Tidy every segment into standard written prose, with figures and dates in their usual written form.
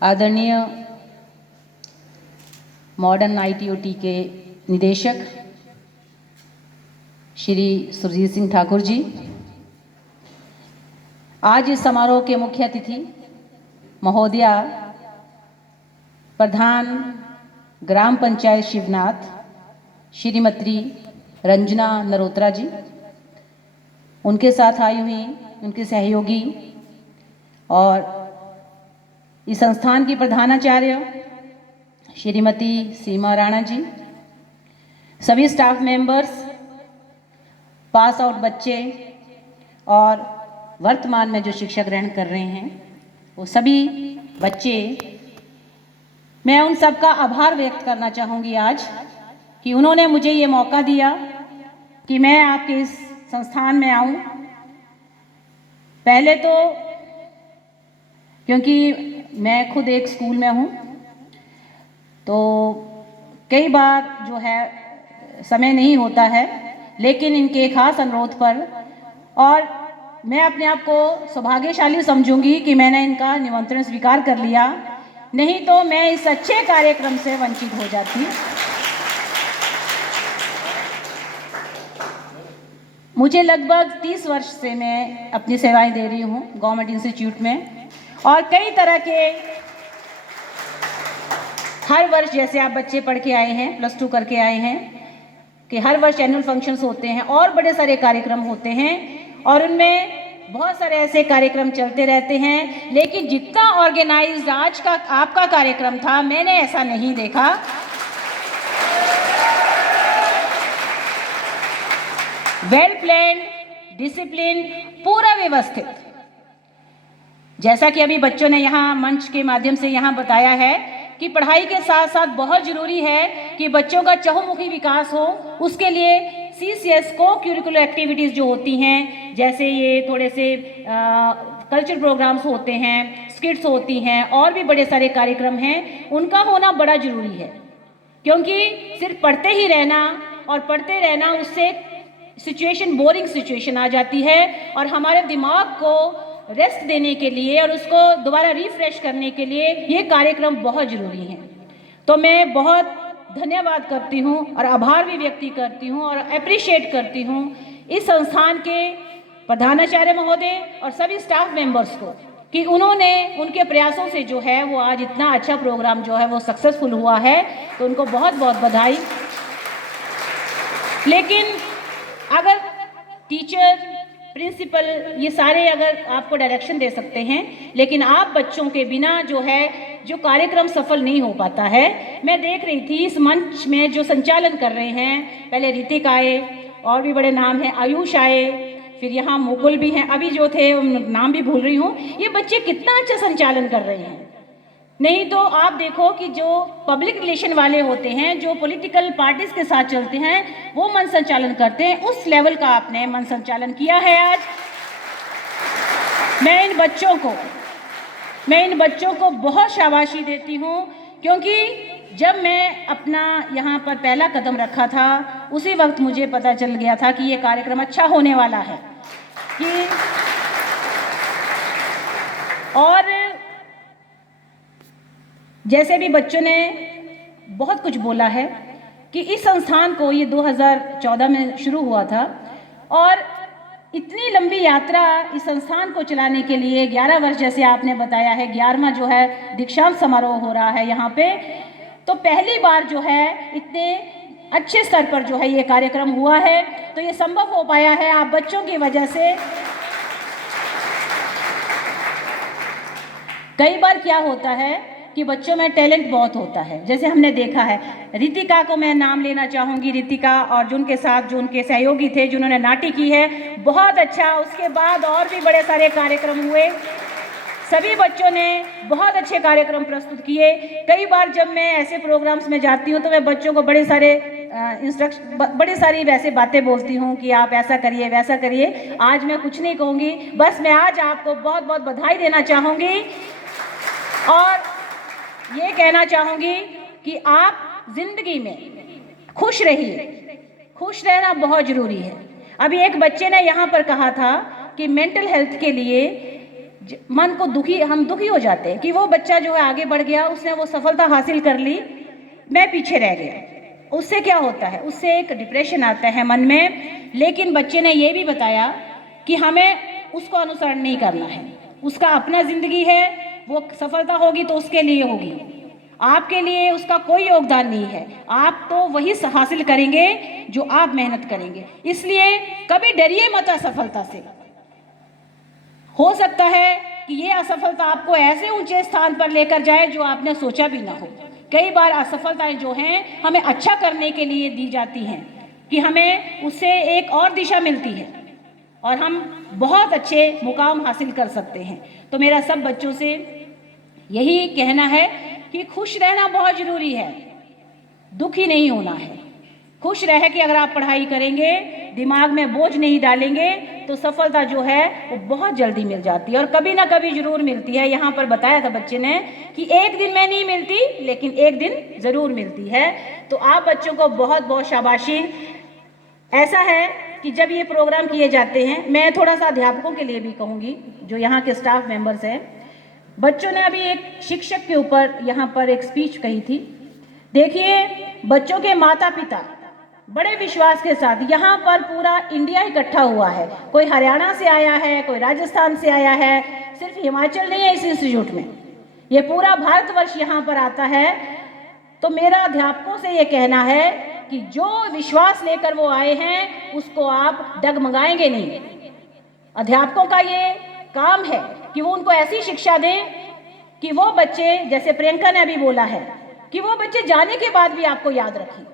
आदरणीय modern ITOT के निदेशक श्री सुरजीत सिंह ठाकुर जी, आज इस समारोह के मुख्य अतिथि महोदया प्रधान ग्राम पंचायत शिवनाथ श्रीमती रंजना नरोत्रा जी, उनके साथ आई हुई उनके सहयोगी और इस संस्थान की प्रधानाचार्य श्रीमती सीमा राणा जी, सभी स्टाफ मेंबर्स, पास आउट बच्चे और वर्तमान में जो शिक्षा ग्रहण कर रहे हैं वो सभी बच्चे, मैं उन सब का आभार व्यक्त करना चाहूँगी आज कि उन्होंने मुझे ये मौका दिया कि मैं आपके इस संस्थान में आऊँ। पहले तो क्योंकि मैं खुद एक स्कूल में हूँ तो कई बार जो है समय नहीं होता है, लेकिन इनके खास अनुरोध पर और मैं अपने आप को सौभाग्यशाली समझूंगी कि मैंने इनका निमंत्रण स्वीकार कर लिया, नहीं तो मैं इस अच्छे कार्यक्रम से वंचित हो जाती। मुझे लगभग 30 वर्ष से मैं अपनी सेवाएं दे रही हूँ गवर्नमेंट इंस्टीट्यूट में, और कई तरह के हर वर्ष, जैसे आप बच्चे पढ़ के आए हैं, +2 करके आए हैं, कि हर वर्ष एनुअल फंक्शंस होते हैं और बड़े सारे कार्यक्रम होते हैं और उनमें बहुत सारे ऐसे कार्यक्रम चलते रहते हैं, लेकिन जितना ऑर्गेनाइज्ड आज का आपका कार्यक्रम था, मैंने ऐसा नहीं देखा। वेल प्लान्ड, डिसिप्लिन, पूरा व्यवस्थित। जैसा कि अभी बच्चों ने यहाँ मंच के माध्यम से यहाँ बताया है कि पढ़ाई के साथ साथ बहुत ज़रूरी है कि बच्चों का चहुमुखी विकास हो। उसके लिए CCS को करिकुलर एक्टिविटीज़ जो होती हैं, जैसे ये थोड़े से कल्चर प्रोग्राम्स होते हैं, स्किट्स होती हैं और भी बड़े सारे कार्यक्रम हैं, उनका होना बड़ा ज़रूरी है। क्योंकि सिर्फ पढ़ते ही रहना और पढ़ते रहना, उससे सिचुएशन, बोरिंग सिचुएशन आ जाती है और हमारे दिमाग को रेस्ट देने के लिए और उसको दोबारा रिफ्रेश करने के लिए ये कार्यक्रम बहुत ज़रूरी है। तो मैं बहुत धन्यवाद करती हूँ और आभार भी व्यक्त करती हूँ और अप्रिशिएट करती हूँ इस संस्थान के प्रधानाचार्य महोदय और सभी स्टाफ मेंबर्स को कि उन्होंने, उनके प्रयासों से जो है वो आज इतना अच्छा प्रोग्राम जो है वो सक्सेसफुल हुआ है, तो उनको बहुत बहुत बधाई। लेकिन अगर टीचर, प्रिंसिपल, ये सारे अगर आपको डायरेक्शन दे सकते हैं, लेकिन आप बच्चों के बिना जो है जो कार्यक्रम सफल नहीं हो पाता है। मैं देख रही थी इस मंच में जो संचालन कर रहे हैं, पहले ऋतिक आए और भी बड़े नाम हैं, आयुष आए, फिर यहाँ मुकुल भी हैं, अभी जो थे नाम भी भूल रही हूँ। ये बच्चे कितना अच्छा संचालन कर रहे हैं। नहीं तो आप देखो कि जो पब्लिक रिलेशन वाले होते हैं, जो पॉलिटिकल पार्टीज के साथ चलते हैं, वो मन संचालन करते हैं, उस लेवल का आपने मन संचालन किया है आज। मैं इन बच्चों को बहुत शाबाशी देती हूँ, क्योंकि जब मैं अपना यहाँ पर पहला कदम रखा था, उसी वक्त मुझे पता चल गया था कि ये कार्यक्रम अच्छा होने वाला है। कि और जैसे भी बच्चों ने बहुत कुछ बोला है कि इस संस्थान को ये 2014 में शुरू हुआ था और इतनी लंबी यात्रा इस संस्थान को चलाने के लिए 11 वर्ष, जैसे आपने बताया है, 11वां जो है दीक्षांत समारोह हो रहा है यहाँ पे, तो पहली बार जो है इतने अच्छे स्तर पर जो है ये कार्यक्रम हुआ है। तो ये संभव हो पाया है आप बच्चों की वजह से। कई बार क्या होता है कि बच्चों में टैलेंट बहुत होता है, जैसे हमने देखा है। रितिका को मैं नाम लेना चाहूँगी, रितिका और जो उनके साथ जो उनके सहयोगी थे, जिन्होंने नाटी की है, बहुत अच्छा। उसके बाद और भी बड़े सारे कार्यक्रम हुए, सभी बच्चों ने बहुत अच्छे कार्यक्रम प्रस्तुत किए। कई बार जब मैं ऐसे प्रोग्राम्स में जाती हूँ तो मैं बच्चों को बड़े सारी वैसे बातें बोलती हूँ कि आप ऐसा करिए, वैसा करिए। आज मैं कुछ नहीं कहूँगी, बस मैं आज आपको बहुत बहुत बधाई देना चाहूँगी और ये कहना चाहूँगी कि आप जिंदगी में खुश रहिए। खुश रहना बहुत ज़रूरी है। अभी एक बच्चे ने यहाँ पर कहा था कि मेंटल हेल्थ के लिए मन को हम दुखी हो जाते हैं कि वो बच्चा जो है आगे बढ़ गया, उसने वो सफलता हासिल कर ली, मैं पीछे रह गया। उससे क्या होता है, उससे एक डिप्रेशन आता है मन में। लेकिन बच्चे ने ये भी बताया कि हमें उसको अनुसरण नहीं करना है, उसका अपना ज़िंदगी है, वो सफलता होगी तो उसके लिए होगी, आपके लिए उसका कोई योगदान नहीं है। आप तो वही हासिल करेंगे जो आप मेहनत करेंगे। इसलिए कभी डरिए मत असफलता से। हो सकता है कि ये असफलता आपको ऐसे ऊंचे स्थान पर लेकर जाए जो आपने सोचा भी ना हो। कई बार असफलताएं जो हैं हमें अच्छा करने के लिए दी जाती हैं कि हमें उससे एक और दिशा मिलती है और हम बहुत अच्छे मुकाम हासिल कर सकते हैं। तो मेरा सब बच्चों से यही कहना है कि खुश रहना बहुत ज़रूरी है, दुखी नहीं होना है। खुश रह के अगर आप पढ़ाई करेंगे, दिमाग में बोझ नहीं डालेंगे, तो सफलता जो है वो बहुत जल्दी मिल जाती है और कभी ना कभी ज़रूर मिलती है। यहाँ पर बताया था बच्चे ने कि एक दिन में नहीं मिलती, लेकिन एक दिन ज़रूर मिलती है। तो आप बच्चों को बहुत बहुत शाबाशी। ऐसा है कि जब ये प्रोग्राम किए जाते हैं, मैं थोड़ा सा अध्यापकों के लिए भी कहूँगी जो यहाँ के स्टाफ मेंबर्स हैं। बच्चों ने अभी एक शिक्षक के ऊपर यहाँ पर एक स्पीच कही थी। देखिए, बच्चों के माता पिता बड़े विश्वास के साथ यहाँ पर पूरा इंडिया इकट्ठा हुआ है। कोई हरियाणा से आया है, कोई राजस्थान से आया है, सिर्फ हिमाचल नहीं है इस इंस्टीट्यूट में, ये पूरा भारतवर्ष यहाँ पर आता है। तो मेरा अध्यापकों से ये कहना है कि जो विश्वास लेकर वो आए हैं उसको आप डगमगाएंगे नहीं। अध्यापकों का ये काम है कि वो उनको ऐसी शिक्षा दें कि वो बच्चे, जैसे प्रियंका ने अभी बोला है, कि वो बच्चे जाने के बाद भी आपको याद रखें।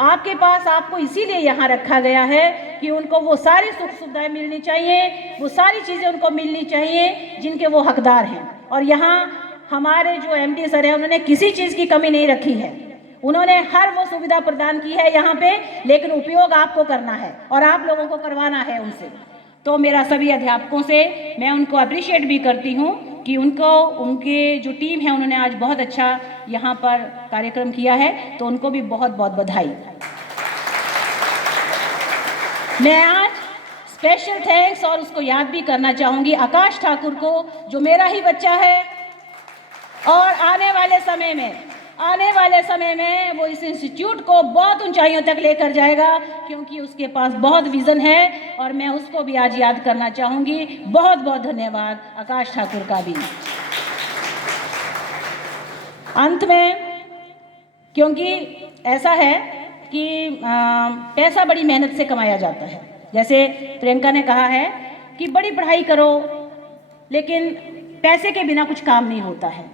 आपके पास आपको इसीलिए यहाँ रखा गया है कि उनको वो सारी सुख सुविधाएं मिलनी चाहिए, वो सारी चीज़ें उनको मिलनी चाहिए जिनके वो हकदार हैं। और यहाँ हमारे जो एमडी सर हैं, उन्होंने किसी चीज़ की कमी नहीं रखी है, उन्होंने हर वो सुविधा प्रदान की है यहाँ पे, लेकिन उपयोग आपको करना है और आप लोगों को करवाना है उनसे। तो मेरा सभी अध्यापकों से मैं उनको अप्रिशिएट भी करती हूँ कि उनके जो टीम है उन्होंने आज बहुत अच्छा यहाँ पर कार्यक्रम किया है, तो उनको भी बहुत बहुत बधाई। मैं आज स्पेशल थैंक्स और उसको याद भी करना चाहूँगी आकाश ठाकुर को, जो मेरा ही बच्चा है और आने वाले समय में वो इस इंस्टीट्यूट को बहुत ऊंचाइयों तक लेकर जाएगा, क्योंकि उसके पास बहुत विज़न है और मैं उसको भी आज याद करना चाहूँगी। बहुत बहुत धन्यवाद आकाश ठाकुर का भी। अंत में, क्योंकि ऐसा है कि पैसा बड़ी मेहनत से कमाया जाता है, जैसे प्रियंका ने कहा है कि बड़ी पढ़ाई करो, लेकिन पैसे के बिना कुछ काम नहीं होता है।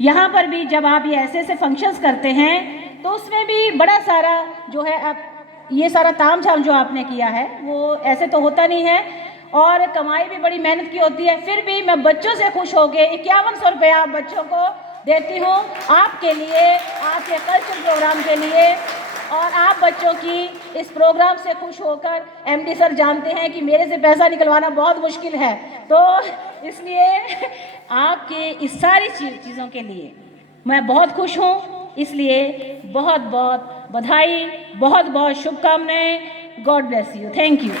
यहाँ पर भी जब आप ये ऐसे फंक्शंस करते हैं तो उसमें भी बड़ा सारा जो है, आप ये सारा ताम झाम जो आपने किया है वो ऐसे तो होता नहीं है और कमाई भी बड़ी मेहनत की होती है। फिर भी मैं बच्चों से खुश हो गए 5100 रुपया आप बच्चों को देती हूँ आपके लिए, आपके कल्चरल प्रोग्राम के लिए। और आप बच्चों की इस प्रोग्राम से खुश होकर एमडी सर जानते हैं कि मेरे से पैसा निकलवाना बहुत मुश्किल है, तो इसलिए आपके इस सारी चीज़ों के लिए मैं बहुत खुश हूँ। इसलिए बहुत बहुत बधाई, बहुत बहुत शुभकामनाएं। God bless you. Thank you.